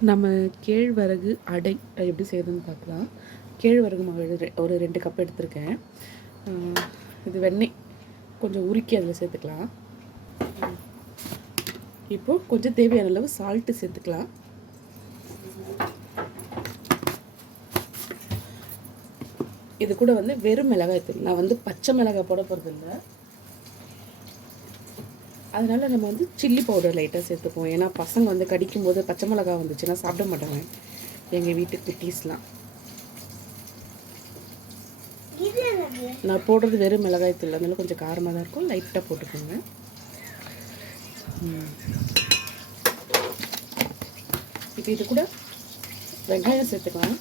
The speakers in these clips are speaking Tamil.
நம்ம கேழ்வரகு அடை எப்படி செய்யறதுன்னு பார்க்கலாம். கேழ்வரகு மகள் ரெ- ஒரு ரெண்டு கப் எடுத்திருக்கேன். இது வெண்ணெய். கொஞ்சம் உருக்கி அதில் சேர்த்துக்கலாம். இப்போது கொஞ்சம் தேவையான அளவு சால்ட்டு சேர்த்துக்கலாம். இது கூட வந்து வெறும் மிளகாய் தூள். நான் வந்து பச்சை மிளகாய் போட போகிறது இல்லை அதனால நம்ம வந்து சில்லி பவுடர் லைட்டாக சேர்த்துப்போம். ஏன்னா பசங்க வந்து கடிக்கும் போது பச்சை மிளகா வந்துச்சுன்னா சாப்பிட மாட்டாங்க. எங்கள் வீட்டு குட்டீஸ்லாம் நான் போடுறது வெறும் மிளகாய் தூள். அதனால கொஞ்சம் காரமாக தான் இருக்கும். லைட்டாக போட்டுக்கோங்க. இப்போ இது கூட வெங்காயம் சேர்த்துக்கலாம்.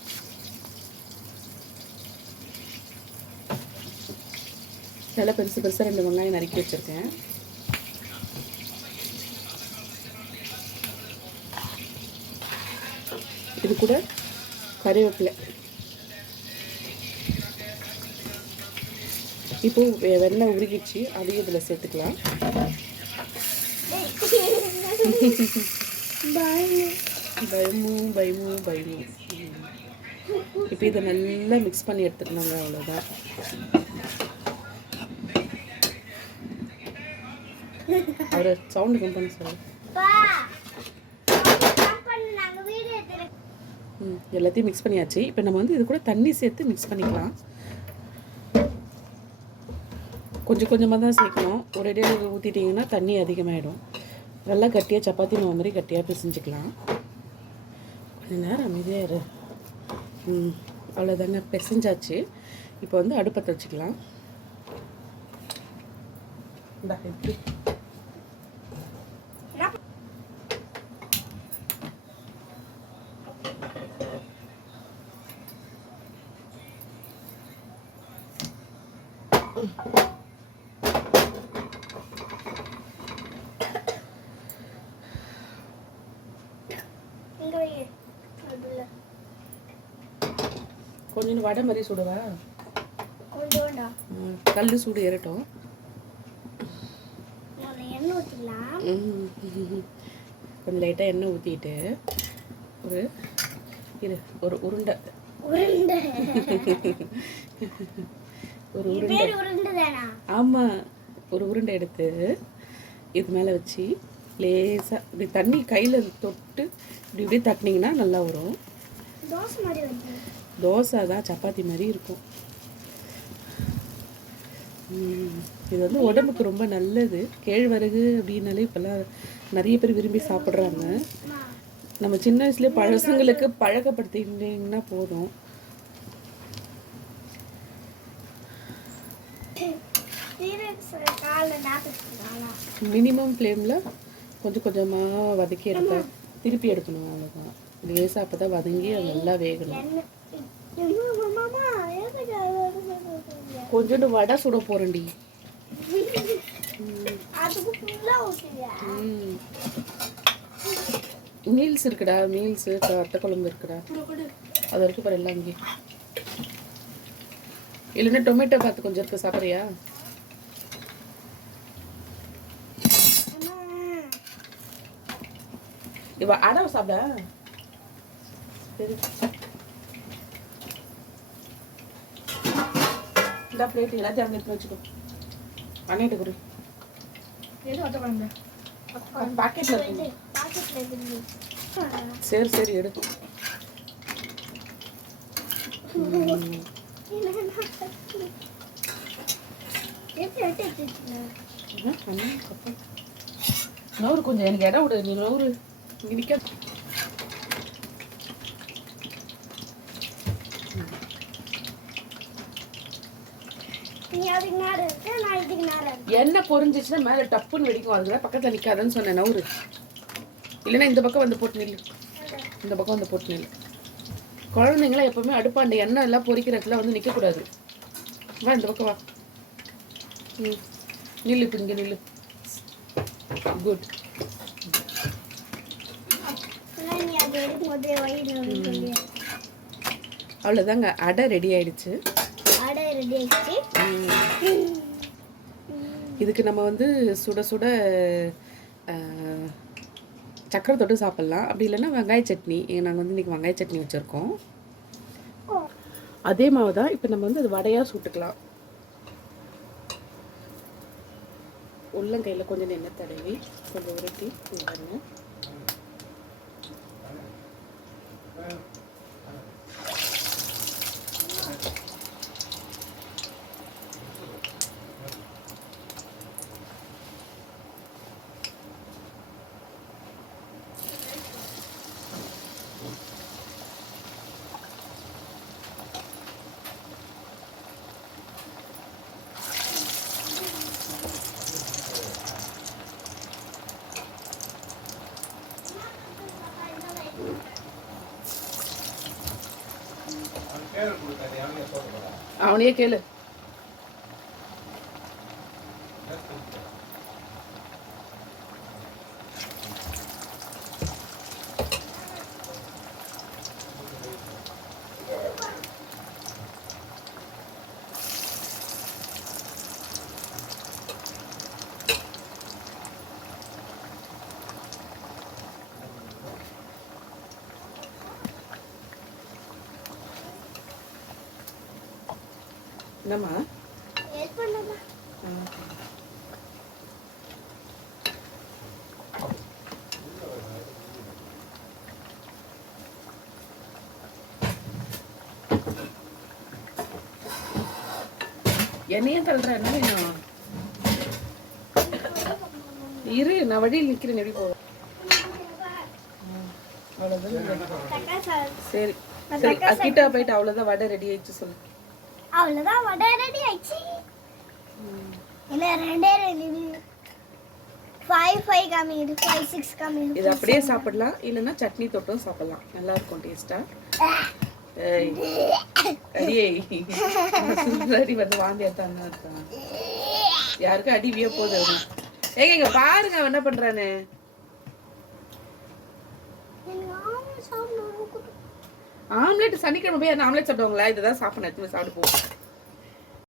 நல்லா பெருசு பெருசாக ரெண்டு வெங்காயம் நறுக்கி வச்சுருக்கேன். இது கூட கருவேப்பிலை. இப்போ வெள்ளை உருகிடுச்சு உருகிச்சு அதையும் இதில் சேர்த்துக்கலாம். பயமு பயமு பயமு. இப்போ இதை நல்லா மிக்ஸ் பண்ணி எடுத்துக்கணுங்க அவ்வளோதான் அவர் சவுண்டு கம்பெனி பண்ண எல்லாத்தையும் மிக்ஸ் பண்ணியாச்சு. இப்போ நம்ம வந்து இது கூட தண்ணி சேர்த்து மிக்ஸ் பண்ணிக்கலாம். கொஞ்சம் கொஞ்சமாக தான் சேர்க்கணும். ஒரேடியாக ஊற்றிட்டிங்கன்னா தண்ணி அதிகமாகிடும் நல்லா கட்டியாக சப்பாத்தி மாவு மாதிரி கட்டியாக பிசைஞ்சிக்கலாம். கொஞ்சம் நேரம் அமைதியாக இரு. ம் அவ்வளோதாங்க பிசைஞ்சாச்சு. இப்போ வந்து அடுப்பத்தை வச்சுக்கலாம் இந்தா, இப்படி. இங்க வை அதுல கொஞ்சம் வடை மாதிரி சுடுவா? கல் சூடு ஏறட்டும். கொஞ்சம் லைட்டாக எண்ணெய் ஊற்றிட்டு ஒரு இது ஒரு உருண்டை. உருண்டை. ஒரு உருண்டை. ஆமாம் ஒரு உருண்டை எடுத்து இது மேலே வச்சு லேசாக இப்படி தண்ணி கையில் தொட்டு இப்படி இப்படி தட்டினீங்கன்னா நல்லா வரும். தோசை மாதிரி வந்து தோசை தான் சப்பாத்தி மாதிரி இருக்கும். இது வந்து உடம்புக்கு ரொம்ப நல்லது. கேழ்வரகு அப்படின்னாலே இப்போல்லாம் நிறைய பேர் விரும்பி சாப்பிட்றாங்க. நம்ம சின்ன வயசுலேயே பழசுங்களுக்கு பழக்கப்படுத்திட்டீங்கன்னா போதும். மினிமம் ஃப்ளேமில் கொஞ்சம் கொஞ்சமாக வதக்கி எடுக்க திருப்பி எடுக்கணும் அவ்வளோதான் லேசாக அப்போ தான் வதங்கி அது நல்லா வேகணும்? கொஞ்சோண்டு வடை சுட போகிறேன்டி மீல்ஸ் இருக்குடா மீல்ஸு அட்டை குழம்பு இருக்குடா. அது வரைக்கும் பாரு எல்லாம் இங்கே. இல்லைன்னா டொமேட்டோ பாத்து கொஞ்சம் இருக்கு சாப்பிட்றியா? இவ அடை சாப்பிட. இந்த பிளேட் எல்லாத்தையும் அங்கே எடுத்து வச்சுக்கோ. பண்ணிட்டு கொடு. எது ஒட்ட குழம்பு? இருக்கு. சரி சரி எடு ம். எப்படி எடுத்து. வச்சுருக்கீங்க ஆ, அண்ணா, கப்பல். நவுறு கொஞ்சம் எனக்கு இடம் விடு நீ நவுறு இருக்கு எண்ணெய் பொரிஞ்சிச்சுன்னா மேலே டப்புன்னு வெடிக்கும் அதுக்குள்ள பக்கத்தில் நிற்காதன்னு சொன்னேன் நவுறு. இல்லைன்னா இந்த பக்கம் வந்து போட்டு நில்லு. இந்த பக்கம் வந்து போட்டு நில்லு. குழந்தைங்களாம் எப்பவுமே அடுப்பாண்ட எண்ணெய் எல்லாம் பொரிக்கிற இடத்துல வந்து நிற்கக்கூடாது வா இந்த பக்கம் வா. ம். நில்லு இப்போ இங்கே நில்லு. குட் ஆனா நீ அது எடுக்கும்போது வயிறு சொல்லி அவ்வளோதாங்க அடை ரெடி ஆயிடுச்சு. அடை ரெடி ஆயிடுச்சு. ம். இதுக்கு நம்ம வந்து சுட சுட சக்கரை தொட்டு சாப்பிட்லாம். அப்படி இல்லைன்னா வெங்காய சட்னி. நாங்கள் வந்து இன்றைக்கி வெங்காய சட்னி வச்சுருக்கோம். அதே மாவு தான் இப்போ நம்ம வந்து அது வடையாக சுட்டுக்கலாம். உள்ளங்கையில் கொஞ்சம் எண்ணெய் தடவி கொஞ்சம் உருட்டி இங்க அவனையே கேளு. என்னம்மா? என்னையும் தள்ளுற என்ன வேணும்? இரு நான் வழியில் நிற்கிறேன் எப்படி போவேன் அவ்வளோதான் சரி. சரி அக்கிட்டா போயிட்டு அவ்வளோதான் வடை ரெடி ஆயிடுச்சு சொல்லு. அவ்வளோதான் வடை ரெடி ஆயிடுச்சு. இல்லை ரெண்டே ரெண்டு ஃபைவ் ஃபைவ் காமிக்குது ஃபைவ் சிக்ஸ் இது காமிக்குது அப்படியே சாப்பிடலாம். இல்லைன்னா சட்னி தொட்டும் சாப்பிடலாம். நல்லா இருக்கும் டேஸ்டா ஏய். அடியே அடி வந்து வாந்தி எடுத்தாங்க யாருக்கும் அடி விய போகுது. ஏங்க இங்க பாருங்க அவன் என்ன பண்றானு. ஆம்லெட் சனிக்கிழமை போய் அந்த ஆம்லெட் சாப்பிடுவாங்களா? இதை தான் சாப்பிடணும். எடுத்துன்னு சாப்பிட்டு போவோம்